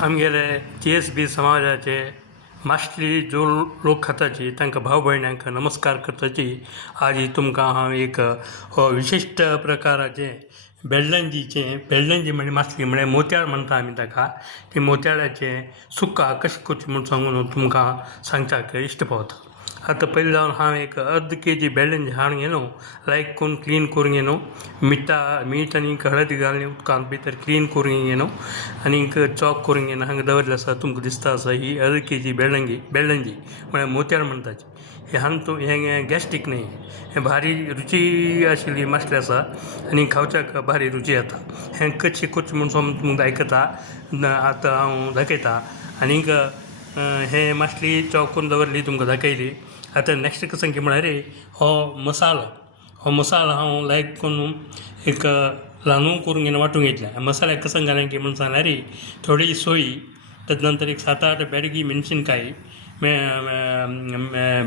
आमगेले TSB समाजाचे मासली जो लोक खाताची तांकां भाव भयणांक नमस्कार करताची आज तुमकां हांव एक विशिश्ट प्रकाराचे बेल्लंजी म्हणजे मासली म्हणजे मोत्याळ म्हणटा आमी ताका ती मोत्याळाचे सुक्का कशें करचें म्हूण सांगून तुमकां सांगपाक इश्ट पावता। आतां पयलीं जावन हांव एक अर्द KG बेल्लंजी हाडून घेनो लायक करून क्लीन करून घेनो मीठ आनी हळद घालून उदकांत भितर क्लीन करून घेनो आनी चॉक करून घेनो हांगा दवरलें आसा। तुमकां दिसता आसा ही अर्द KG बेल्लंजी म्हळ्यार मोत्याळ म्हणटाची हे हें गॅस्ट्रीक न्ही हें भारी रुची आशिल्ली मासली आसा आनी खावच्याक भारी रुची येता। हें कशें करचें म्हूण तुमकां दाखयता आतां हांव दाखयता आनीक हें मासली चॉक करून दवरली तुमकां दाखयली। आतां नॅक्स्ट कसांकी म्हळ्यार हो मसालो हांव लायक करून एक ल्हानू करून घेवन वांटून घेतल्या। मसाल्याक कसांक घालें की म्हूण सांगल्यार थोडी सोयी ताजे नंतर एक 7-8 बेडगी मेणसिनकाय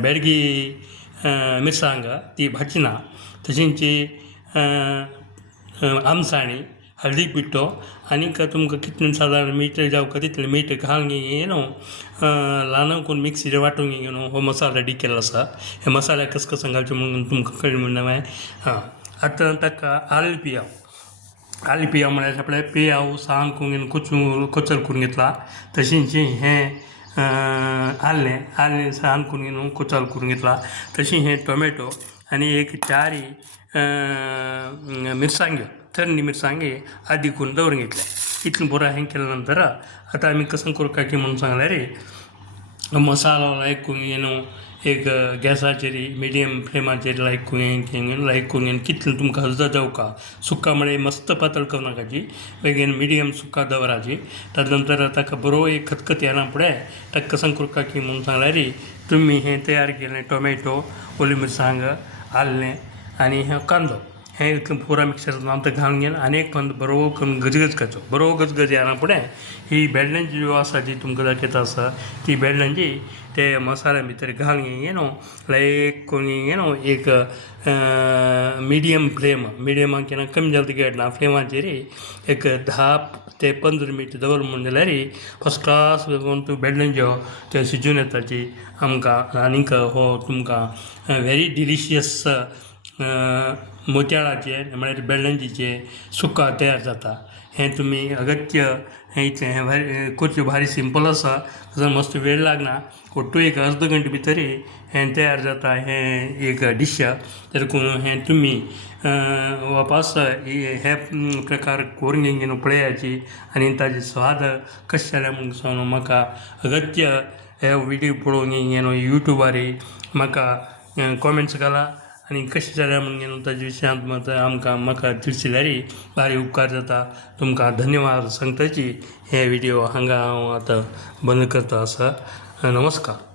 बेडगी मिरसांग ती भाजना तशेंच आमसाणी हळदी पिठो आनीक तुमकां कितलें सादारण मीठ जावं तितलें मीठ घालून घेनो ल्हान करून मिक्सीर वांटून घेनो हो मसालो रेडी केल्लो आसा। हे मसाल्याक कसं घालचें म्हणून तुमकां कळ्ळें म्हणून आतां ताका आलें पियाव म्हळ्यार आपल्या पियाव सावन करून कोचल करून घेतला तशेंच हें आलें सावन करून घेवन कोचल करून घेतला तशें हें टोमॅटो आनी एक 4 मिरसांग्यो थंड मिरसांगे आदी करून दवरून घेतल्या। इतलें बरो हें केल्या नंतर आतां आमी कसं करता की म्हणून सांगल्यार मसालो लायक करून घेवन एक गॅसाचेर मिडियम फ्लेमाचेर लायक करून कितलें तुमकां हजर जावका सुक्का म्हळ्यार मस्त पातळ करूं नाकाची बेगीन मिडियम सुक्का दवराची। ताजे नंतर ताका बरो एक खतखत येना फुडें ताका कसं करता की म्हणून सांगल्यार तुमी हें तयार केलें टोमॅटो ओली मिरसांग आलें आनी हें कांदो हें इतलें पुरो मिक्सर घालून घेवन आनी एक बरो करून गजगज करचो। बरो गजगज येना फुडें ही बेल्लंजी ज्यो आसा जी तुमकां दाखयता आसा ती बेल्लंजी ते मसाल्या भितर घालून घेनो लायक करून घेनो एक मिडियमाक केन्ना कमी जालें ती खेळना फ्लेमाचेर एक 10 ते 15 मिनट दवर म्हणून जाल्यार फस्ट क्लास करून तूं बेल्लंज्यो ते शिजून येताची आमकां आनीक हो तुमकां व्हेरी डिलिशियस मोत्याळाचे म्हळ्यार बेल्लंजीचे सुक्का तयार जाता। हें तुमी अगत्य हें इतलें हें करचें भारी सिंपल आसा मस्त वेळ लागना फक्त एक अर्द घंटे भितर हें तयार जाता हें एक डिश तर हें तुमी वापस हे प्रकार करून घेवन पळयाची आनी ताजे स्वाद कशें जालें म्हणून सांगून म्हाका अगत्य हे विडियो पळोवन घेवन यूट्यूबार म्हाका कॉमेंट्स घाला आनी कशें जालें म्हणून घेवन ताजे विशयांत म्हाका दिसल्यार भारी उपकार जाता। तुमकां धन्यवाद सांगताची हे विडियो हांगा हांव आतां बंद करता आसा। नमस्कार।